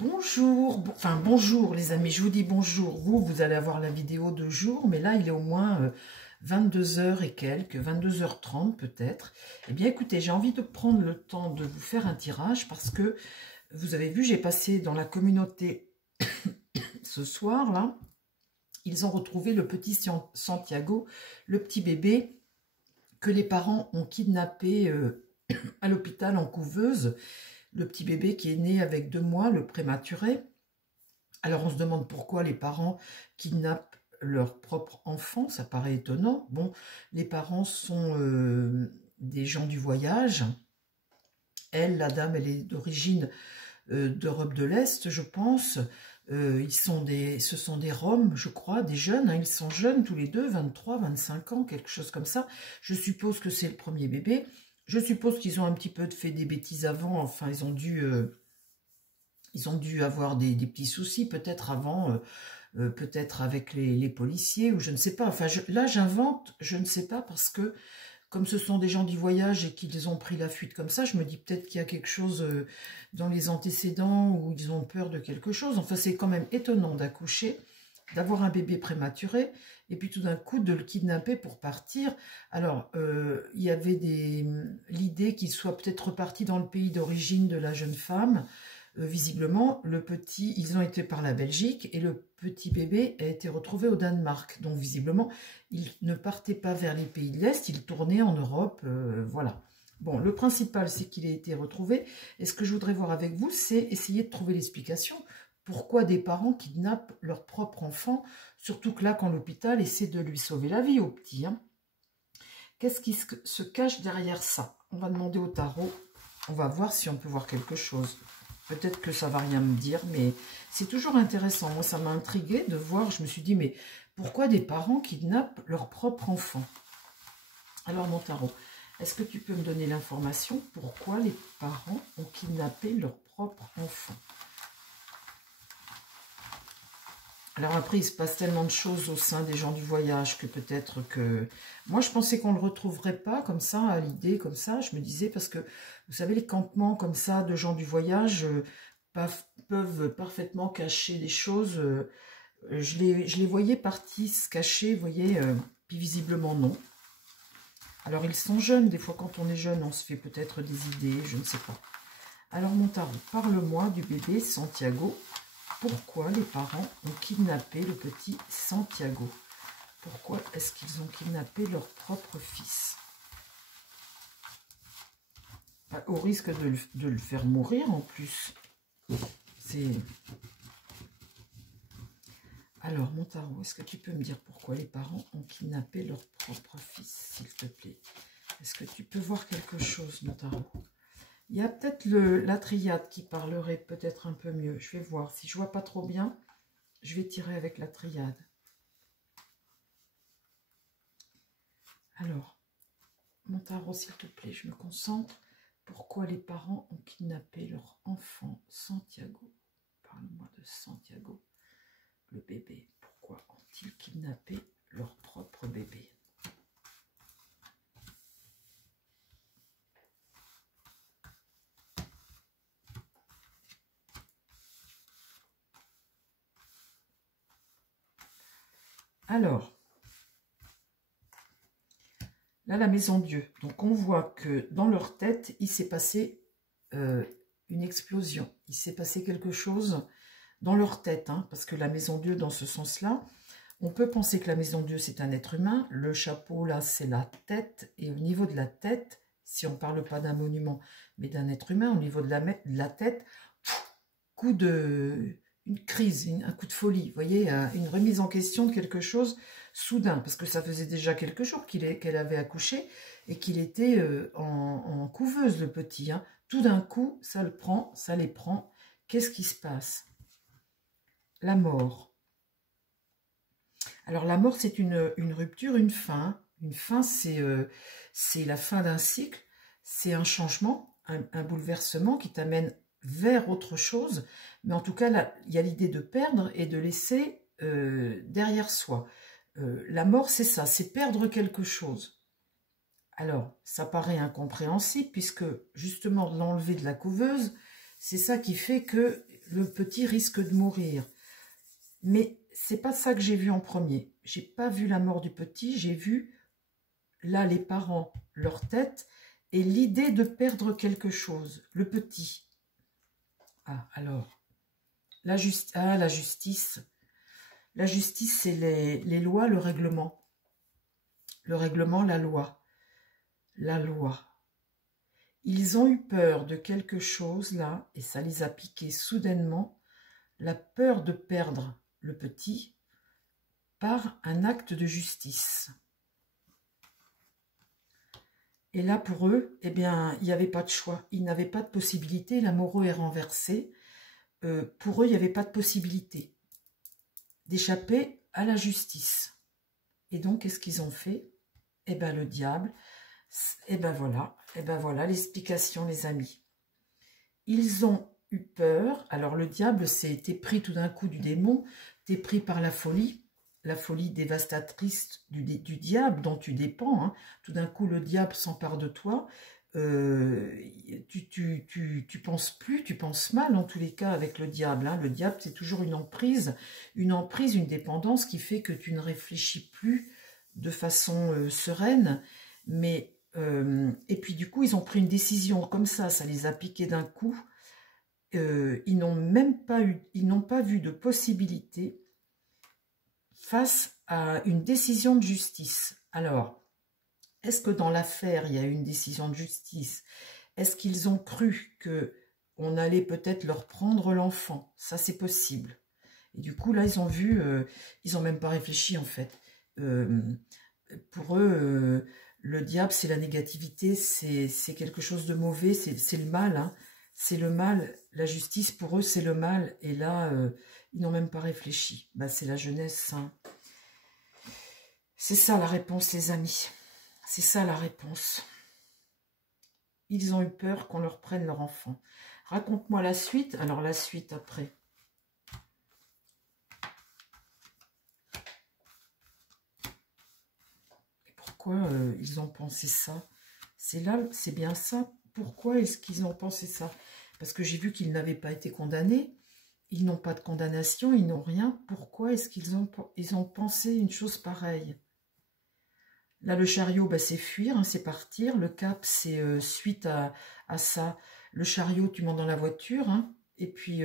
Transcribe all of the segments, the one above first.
Bonjour, enfin bonjour les amis, je vous dis bonjour. Vous allez avoir la vidéo de jour, mais là il est au moins 22 heures et quelques, 22h30 peut-être. Eh bien écoutez, j'ai envie de prendre le temps de vous faire un tirage parce que vous avez vu, j'ai passé dans la communauté ce soir là. Ils ont retrouvé le petit Santiago, le petit bébé que les parents ont kidnappé à l'hôpital en couveuse. Le petit bébé qui est né avec 2 mois, le prématuré. Alors on se demande pourquoi les parents kidnappent leur propre enfant, ça paraît étonnant. Bon, les parents sont des gens du voyage. Elle, la dame, elle est d'origine d'Europe de l'Est, je pense. Ce sont des Roms, je crois, des jeunes. Hein, ils sont jeunes tous les deux, 23, 25 ans, quelque chose comme ça. Je suppose que c'est le premier bébé. Je suppose qu'ils ont un petit peu fait des bêtises avant. Enfin, ils ont dû avoir des petits soucis, peut-être avant, peut-être avec les policiers, ou je ne sais pas. Enfin, là, j'invente, je ne sais pas, parce que comme ce sont des gens du voyage et qu'ils ont pris la fuite comme ça, je me dis peut-être qu'il y a quelque chose dans les antécédents, où ils ont peur de quelque chose. Enfin, c'est quand même étonnant d'accoucher, d'avoir un bébé prématuré, et puis tout d'un coup de le kidnapper pour partir. Alors, il y avait l'idée qu'il soit peut-être reparti dans le pays d'origine de la jeune femme. Visiblement, ils ont été par la Belgique et le petit bébé a été retrouvé au Danemark. Donc visiblement, il ne partait pas vers les pays de l'Est, il tournait en Europe, voilà. Bon, le principal, c'est qu'il a été retrouvé. Et ce que je voudrais voir avec vous, c'est essayer de trouver l'explication. Pourquoi des parents kidnappent leur propre enfant, surtout que là, quand l'hôpital essaie de lui sauver la vie au petit. Hein. Qu'est-ce qui se cache derrière ça? On va demander au tarot. On va voir si on peut voir quelque chose. Peut-être que ça va rien me dire, mais c'est toujours intéressant. Moi, ça m'a intriguée de voir. Je me suis dit, mais pourquoi des parents kidnappent leur propre enfant? Alors, mon tarot, est-ce que tu peux me donner l'information? Pourquoi les parents ont kidnappé leur propre enfant? Alors après, il se passe tellement de choses au sein des gens du voyage que peut-être que... Moi, je pensais qu'on ne le retrouverait pas comme ça, à l'idée, comme ça. Je me disais, parce que, vous savez, les campements comme ça de gens du voyage peuvent parfaitement cacher des choses. Je les voyais partis se cacher, vous voyez, puis visiblement non. Alors, ils sont jeunes. Des fois, quand on est jeune, on se fait peut-être des idées, je ne sais pas. Alors, mon tarot, parle-moi du bébé Santiago. Pourquoi les parents ont kidnappé le petit Santiago? Pourquoi est-ce qu'ils ont kidnappé leur propre fils? Au risque de le faire mourir en plus. Alors, mon tarot, est-ce que tu peux me dire pourquoi les parents ont kidnappé leur propre fils, s'il te plaît? Est-ce que tu peux voir quelque chose, mon tarot? Il y a peut-être la triade qui parlerait peut-être un peu mieux. Je vais voir. Si je vois pas trop bien, je vais tirer avec la triade. Alors, mon tarot, s'il te plaît, je me concentre. Pourquoi les parents ont kidnappé leur enfant Santiago? Parle-moi de Santiago, le bébé. Pourquoi ont-ils kidnappé leur propre bébé? Alors, là, la maison Dieu. Donc, on voit que dans leur tête, il s'est passé une explosion. Il s'est passé quelque chose dans leur tête. Hein, parce que la maison Dieu, dans ce sens-là, on peut penser que la maison Dieu, c'est un être humain. Le chapeau, là, c'est la tête. Et au niveau de la tête, si on ne parle pas d'un monument, mais d'un être humain, au niveau de la tête, une crise, un coup de folie, vous voyez, une remise en question de quelque chose soudain, parce que ça faisait déjà quelques jours qu'elle avait accouché et qu'il était en couveuse, le petit. Hein. Tout d'un coup, ça les prend. Qu'est-ce qui se passe? La mort. Alors, la mort, c'est une rupture, une fin. Une fin, c'est la fin d'un cycle, c'est un changement, un bouleversement qui t'amène vers autre chose, mais en tout cas, là, il y a l'idée de perdre et de laisser derrière soi. La mort, c'est ça, c'est perdre quelque chose. Alors, ça paraît incompréhensible, puisque justement, de l'enlever de la couveuse, c'est ça qui fait que le petit risque de mourir. Mais c'est pas ça que j'ai vu en premier. J'ai pas vu la mort du petit, j'ai vu là les parents, leur tête et l'idée de perdre quelque chose, le petit. Ah, alors, la justice. La justice, c'est les lois, le règlement. Le règlement, la loi. La loi. Ils ont eu peur de quelque chose là, et ça les a piqués soudainement, la peur de perdre le petit par un acte de justice. Et là, pour eux, eh bien, il n'y avait pas de choix. Ils n'avaient pas de possibilité. L'amoureux est renversé. Pour eux, il n'y avait pas de possibilité d'échapper à la justice. Et donc, qu'est-ce qu'ils ont fait? Eh bien, le diable, eh bien voilà l'explication, les amis. Ils ont eu peur. Alors, le diable s'était pris tout d'un coup du démon, t'es pris par la folie dévastatrice du diable dont tu dépends. Hein. Tout d'un coup, le diable s'empare de toi. Tu penses plus, tu penses mal en tous les cas avec le diable. Hein. Le diable, c'est toujours une emprise, une dépendance qui fait que tu ne réfléchis plus de façon sereine. Mais et puis du coup, ils ont pris une décision comme ça les a piqués d'un coup. Ils n'ont pas vu de possibilité face à une décision de justice. Alors, est-ce que dans l'affaire, il y a eu une décision de justice? Est-ce qu'ils ont cru qu'on allait peut-être leur prendre l'enfant? Ça, c'est possible. Et du coup, là, ils ont vu, ils n'ont même pas réfléchi, en fait. Pour eux, le diable, c'est la négativité, c'est quelque chose de mauvais, c'est le mal. Hein. C'est le mal. La justice, pour eux, c'est le mal. Et là, ils n'ont même pas réfléchi. Bah, c'est la jeunesse. Hein. C'est ça la réponse, les amis. C'est ça la réponse. Ils ont eu peur qu'on leur prenne leur enfant. Raconte-moi la suite. Alors la suite après. Et pourquoi ils ont pensé ça? C'est là, c'est bien ça. Pourquoi est-ce qu'ils ont pensé ça? Parce que j'ai vu qu'ils n'avaient pas été condamnés. Ils n'ont pas de condamnation, ils n'ont rien. Pourquoi est-ce qu'ils ont pensé une chose pareille? Là, le chariot, bah, c'est fuir, hein, c'est partir. Le cap, c'est suite à ça. Le chariot, tu montes dans la voiture, hein, et puis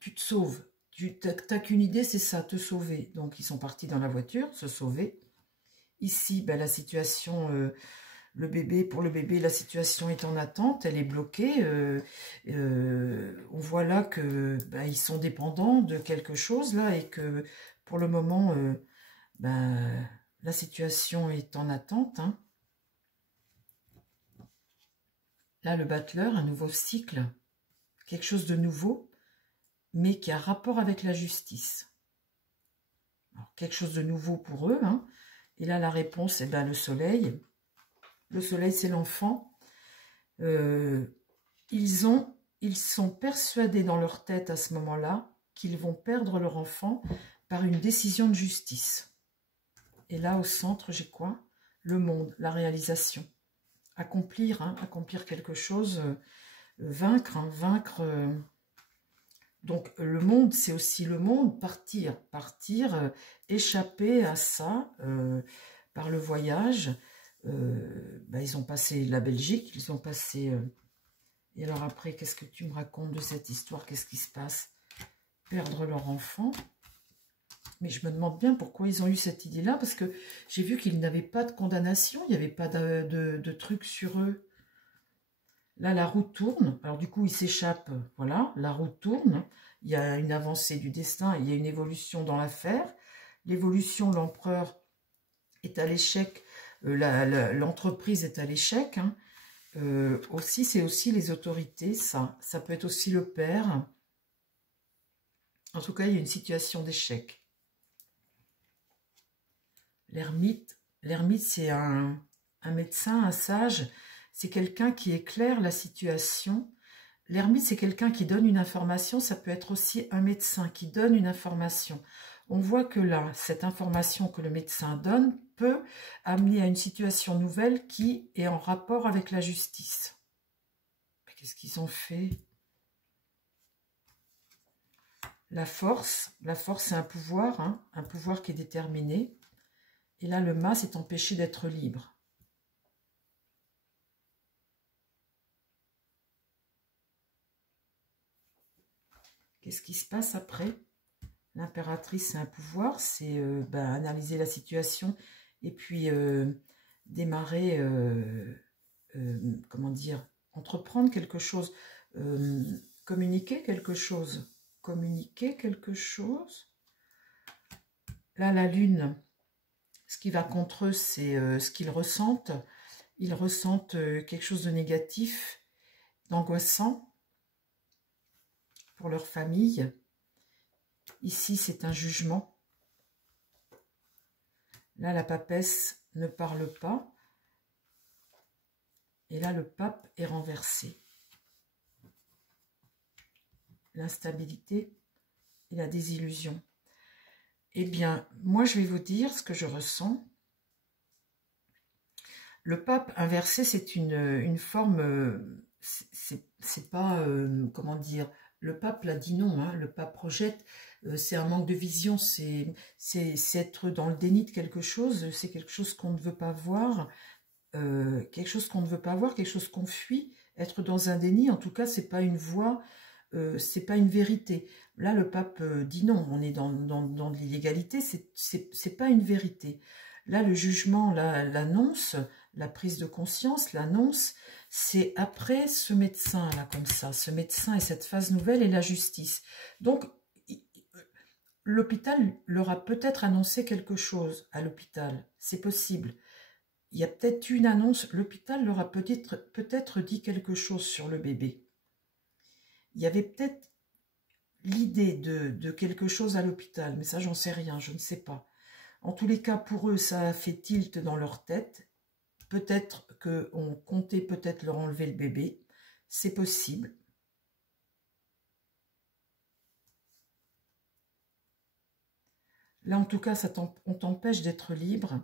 tu te sauves. Tu n'as qu'une idée, c'est ça, te sauver. Donc, ils sont partis dans la voiture, se sauver. Ici, bah, la situation, pour le bébé, la situation est en attente, elle est bloquée. On voit là que bah, ils sont dépendants de quelque chose, là, et que pour le moment, bah, la situation est en attente. Hein. Là, le battleur, un nouveau cycle, quelque chose de nouveau, mais qui a rapport avec la justice. Alors, quelque chose de nouveau pour eux. Hein. Et là, la réponse, eh ben, le soleil. Le soleil, c'est l'enfant. Ils sont persuadés dans leur tête à ce moment-là qu'ils vont perdre leur enfant par une décision de justice. Et là, au centre, j'ai quoi? Le monde, la réalisation. Accomplir, hein, accomplir quelque chose, vaincre, hein, vaincre. Donc, le monde, c'est aussi le monde, partir, échapper à ça par le voyage. Bah, ils ont passé la Belgique, ils ont passé... et alors après, qu'est-ce que tu me racontes de cette histoire? Qu'est-ce qui se passe? Perdre leur enfant. Mais je me demande bien pourquoi ils ont eu cette idée-là, parce que j'ai vu qu'ils n'avaient pas de condamnation, il n'y avait pas de truc sur eux. Là, la roue tourne, alors du coup, ils s'échappent, voilà, la roue tourne, il y a une avancée du destin, il y a une évolution dans l'affaire. L'évolution, l'empereur est à l'échec, l'entreprise est à l'échec, hein. Aussi, c'est aussi les autorités, ça peut être aussi le père. En tout cas, il y a une situation d'échec. L'ermite, c'est un médecin, un sage, c'est quelqu'un qui éclaire la situation. L'ermite, c'est quelqu'un qui donne une information, ça peut être aussi un médecin qui donne une information. On voit que là, cette information que le médecin donne peut amener à une situation nouvelle qui est en rapport avec la justice. Qu'est-ce qu'ils ont fait? La force, c'est un pouvoir, hein, un pouvoir qui est déterminé. Et là, le mât s'est empêché d'être libre. Qu'est-ce qui se passe après? L'impératrice, c'est un pouvoir, c'est analyser la situation et puis démarrer, comment dire, entreprendre quelque chose, communiquer quelque chose. Communiquer quelque chose. Là, la lune, ce qui va contre eux, c'est ce qu'ils ressentent. Ils ressentent quelque chose de négatif, d'angoissant pour leur famille. Ici, c'est un jugement. Là, la papesse ne parle pas. Et là, le pape est renversé. L'instabilité et la désillusion. Eh bien, moi, je vais vous dire ce que je ressens. Le pape inversé, c'est une forme... c'est pas... comment dire... Le pape l'a dit non, hein, le pape projette, c'est un manque de vision, c'est être dans le déni de quelque chose, c'est quelque chose qu'on ne veut pas voir, quelque chose qu'on ne veut pas voir, quelque chose qu'on fuit, être dans un déni, en tout cas, c'est pas une voie, c'est pas une vérité. Là, le pape dit non, on est dans de l'illégalité, c'est pas une vérité. Là, le jugement, l'annonce, la prise de conscience, l'annonce, c'est après ce médecin, là, comme ça, ce médecin et cette phase nouvelle et la justice. Donc, l'hôpital leur a peut-être annoncé quelque chose à l'hôpital, c'est possible. Il y a peut-être une annonce, l'hôpital leur a peut-être dit quelque chose sur le bébé. Il y avait peut-être l'idée de quelque chose à l'hôpital, mais ça, j'en sais rien, je ne sais pas. En tous les cas, pour eux, ça a fait tilt dans leur tête. Peut-être qu'on comptait peut-être leur enlever le bébé. C'est possible. Là, en tout cas, on t'empêche d'être libre.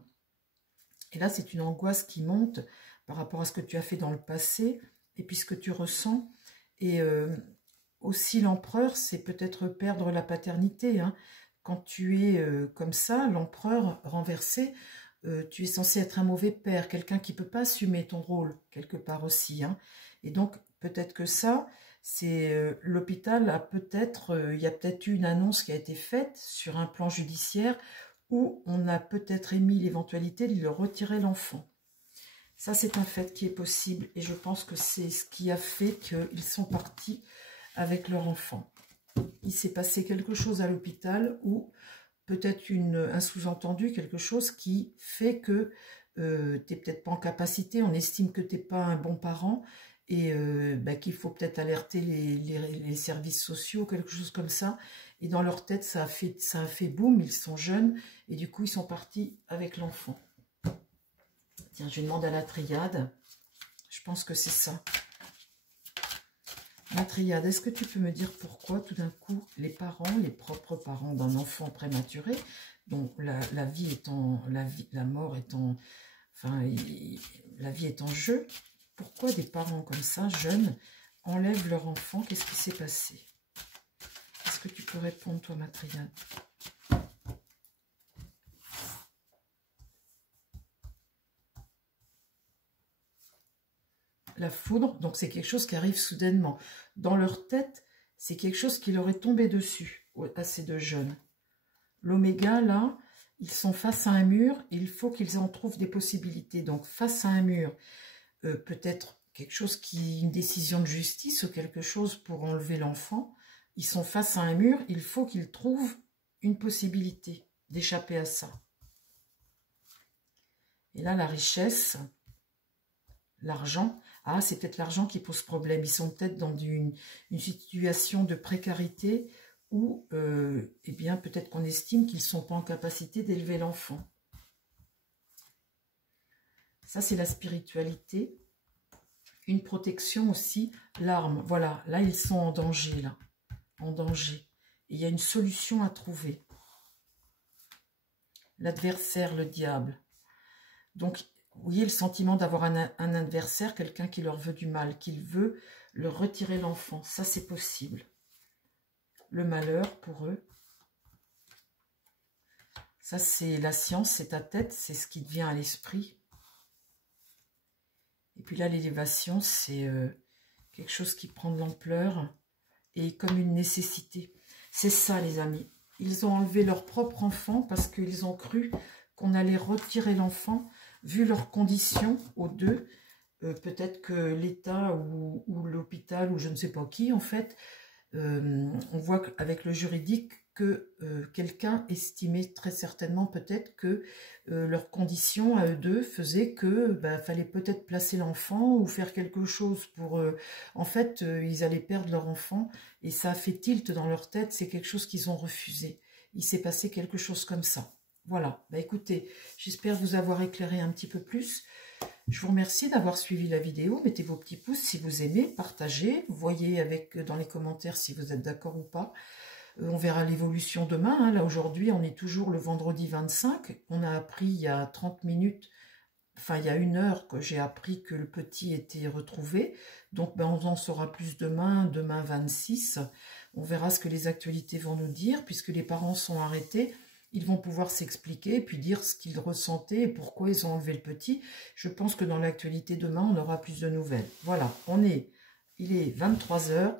Et là, c'est une angoisse qui monte par rapport à ce que tu as fait dans le passé et puis ce que tu ressens. Et aussi, l'empereur, c'est peut-être perdre la paternité, hein. Quand tu es comme ça, l'empereur renversé, tu es censé être un mauvais père, quelqu'un qui ne peut pas assumer ton rôle, quelque part aussi, hein. Et donc, peut-être que ça, c'est l'hôpital a peut-être, il y a peut-être eu une annonce qui a été faite sur un plan judiciaire où on a peut-être émis l'éventualité de leur retirer l'enfant. Ça, c'est un fait qui est possible et je pense que c'est ce qui a fait qu'ils sont partis avec leur enfant. Il s'est passé quelque chose à l'hôpital ou peut-être un sous-entendu, quelque chose qui fait que tu n'es peut-être pas en capacité, on estime que tu n'es pas un bon parent et qu'il faut peut-être alerter les services sociaux, quelque chose comme ça. Et dans leur tête, ça a fait boum, ils sont jeunes et du coup, ils sont partis avec l'enfant. Tiens, je demande à la triade. Je pense que c'est ça. La triade, est-ce que tu peux me dire pourquoi tout d'un coup les parents, les propres parents d'un enfant prématuré, dont la vie étant, la mort étant, enfin, la vie est en jeu, pourquoi des parents comme ça, jeunes, enlèvent leur enfant? Qu'est-ce qui s'est passé? Est-ce que tu peux répondre, toi, ma triade? La foudre, donc c'est quelque chose qui arrive soudainement. Dans leur tête, c'est quelque chose qui leur est tombé dessus, à ces deux jeunes. L'oméga, là, ils sont face à un mur, il faut qu'ils en trouvent des possibilités. Donc, face à un mur, peut-être quelque chose une décision de justice ou quelque chose pour enlever l'enfant. Ils sont face à un mur, il faut qu'ils trouvent une possibilité d'échapper à ça. Et là, la richesse, l'argent, ah, c'est peut-être l'argent qui pose problème. Ils sont peut-être dans une situation de précarité où, eh bien, peut-être qu'on estime qu'ils ne sont pas en capacité d'élever l'enfant. Ça, c'est la spiritualité. Une protection aussi, l'arme. Voilà, là, ils sont en danger, là. En danger. Et il y a une solution à trouver. L'adversaire, le diable. Donc, vous voyez le sentiment d'avoir un adversaire, quelqu'un qui leur veut du mal, qui veut leur retirer l'enfant. Ça, c'est possible. le malheur pour eux. Ça, c'est la science, c'est ta tête, c'est ce qui te vient à l'esprit. Et puis là, l'élévation, c'est quelque chose qui prend de l'ampleur et comme une nécessité. C'est ça, les amis. Ils ont enlevé leur propre enfant parce qu'ils ont cru qu'on allait retirer l'enfant, vu leurs conditions aux deux. Peut-être que l'État ou l'hôpital ou je ne sais pas qui, en fait, on voit qu'avec le juridique que quelqu'un estimait très certainement peut-être que leurs conditions à eux deux faisaient que fallait peut-être placer l'enfant ou faire quelque chose pour... en fait, ils allaient perdre leur enfant et ça a fait tilt dans leur tête, c'est quelque chose qu'ils ont refusé. Il s'est passé quelque chose comme ça. Voilà, écoutez, j'espère vous avoir éclairé un petit peu plus. Je vous remercie d'avoir suivi la vidéo. Mettez vos petits pouces si vous aimez, partagez, voyez dans les commentaires si vous êtes d'accord ou pas. On verra l'évolution demain. Hein. Là, aujourd'hui, on est toujours le vendredi 25. On a appris il y a 30 minutes, enfin il y a 1 heure que j'ai appris que le petit était retrouvé. Donc, on en saura plus demain 26. On verra ce que les actualités vont nous dire, puisque les parents sont arrêtés. Ils vont pouvoir s'expliquer et puis dire ce qu'ils ressentaient et pourquoi ils ont enlevé le petit. Je pense que dans l'actualité demain, on aura plus de nouvelles. Voilà, il est 23 h.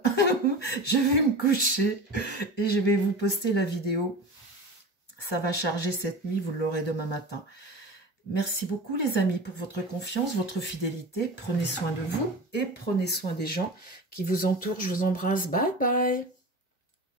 Je vais me coucher et je vais vous poster la vidéo. Ça va charger cette nuit, vous l'aurez demain matin. Merci beaucoup les amis pour votre confiance, votre fidélité. Prenez soin de vous et prenez soin des gens qui vous entourent. Je vous embrasse. Bye bye.